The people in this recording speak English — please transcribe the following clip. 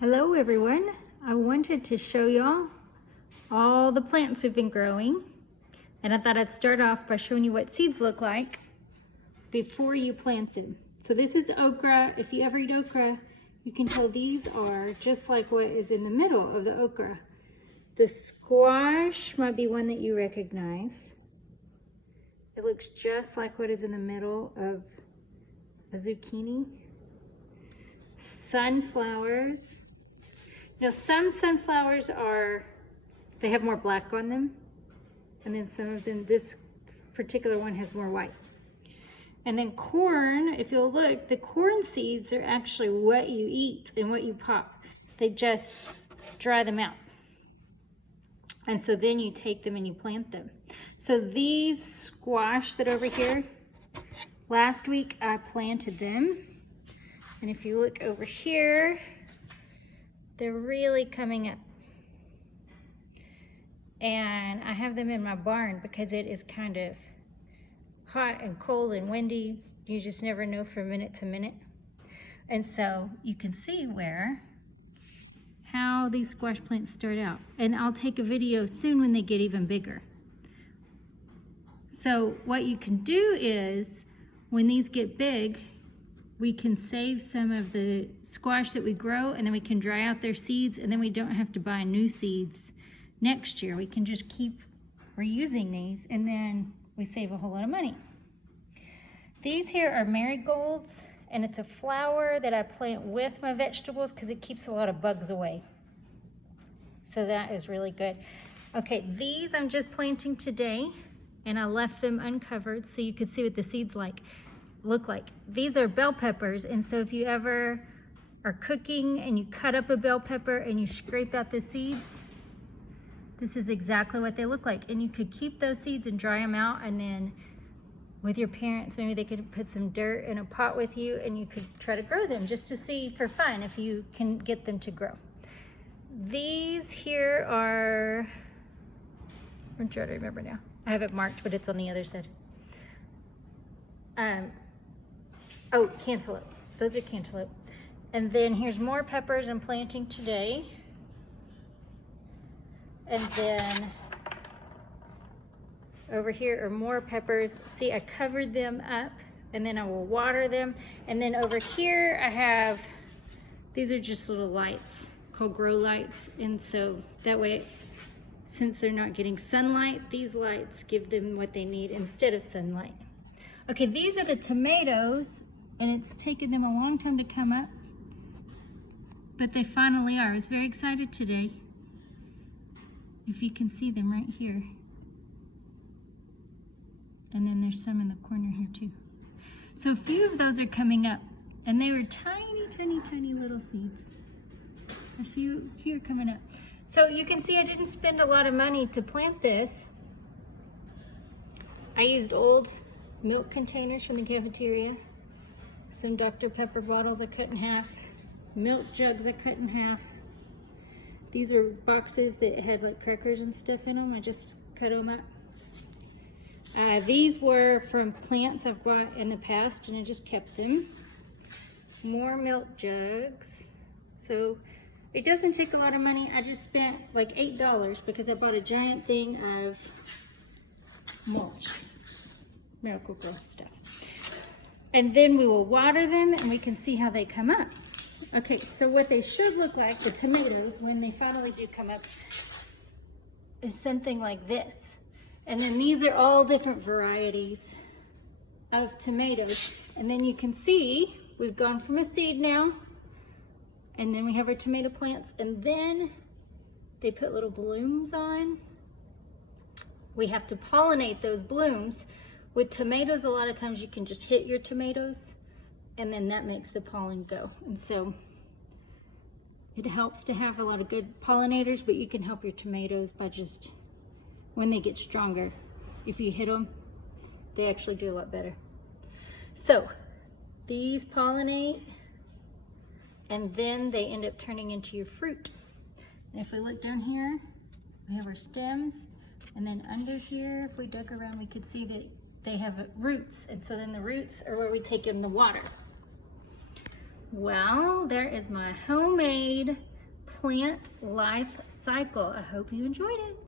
Hello everyone. I wanted to show y'all all the plants we've been growing, and I thought I'd start off by showing you what seeds look like before you plant them. So this is okra. If you ever eat okra, you can tell these are just like what is in the middle of the okra. The squash might be one that you recognize. It looks just like what is in the middle of a zucchini. Sunflowers. You know, some sunflowers they have more black on them, and then some of them, this particular one has more white. And then corn, if you'll look, the corn seeds are actually what you eat and what you pop. They just dry them out. And so then you take them and you plant them. So these squash that are over here, last week I planted them. And if you look over here, they're really coming up. And I have them in my barn because it is kind of hot and cold and windy. You just never know from minute to minute. And so you can see how these squash plants start out. And I'll take a video soon when they get even bigger. So what you can do is, when these get big, we can save some of the squash that we grow, and then we can dry out their seeds, and then we don't have to buy new seeds next year. We can just keep reusing these, and then we save a whole lot of money. These here are marigolds, and it's a flower that I plant with my vegetables because it keeps a lot of bugs away. So that is really good. Okay, these I'm just planting today, and I left them uncovered so you could see what the seeds look like. These are bell peppers, and so if you ever are cooking and you cut up a bell pepper and you scrape out the seeds, this is exactly what they look like. And you could keep those seeds and dry them out, and then with your parents, maybe they could put some dirt in a pot with you and you could try to grow them just to see for fun if you can get them to grow. These here are, I'm trying to remember now. I have it marked, but it's on the other side. Oh, cantaloupe. Those are cantaloupe. And then here's more peppers I'm planting today. And then over here are more peppers. See, I covered them up, and then I will water them. And then over here I have, these are just little lights called grow lights. And so that way, since they're not getting sunlight, these lights give them what they need instead of sunlight. Okay, these are the tomatoes, and it's taken them a long time to come up, but they finally are. I was very excited today. If you can see them right here. And then there's some in the corner here too. So a few of those are coming up, and they were tiny, tiny, tiny little seeds. A few here coming up. So you can see I didn't spend a lot of money to plant this. I used old milk containers from the cafeteria, some Dr. Pepper bottles I cut in half, milk jugs I cut in half. These are boxes that had like crackers and stuff in them. I just cut them up. These were from plants I've bought in the past, and I just kept them. More milk jugs. So it doesn't take a lot of money. I just spent like $8 because I bought a giant thing of mulch. Miracle-Gro stuff. And then we will water them, and we can see how they come up. Okay, so what they should look like, the tomatoes, when they finally do come up, is something like this. And then these are all different varieties of tomatoes. And then you can see we've gone from a seed now, and then we have our tomato plants, and then they put little blooms on. We have to pollinate those blooms. With tomatoes, a lot of times you can just hit your tomatoes, and then that makes the pollen go. And so it helps to have a lot of good pollinators, but you can help your tomatoes by just, when they get stronger, if you hit them, they actually do a lot better. So these pollinate, and then they end up turning into your fruit. And if we look down here, we have our stems, and then under here, if we dug around, we could see that they have roots, and so then the roots are where we take in the water. Well, there is my homemade plant life cycle. I hope you enjoyed it.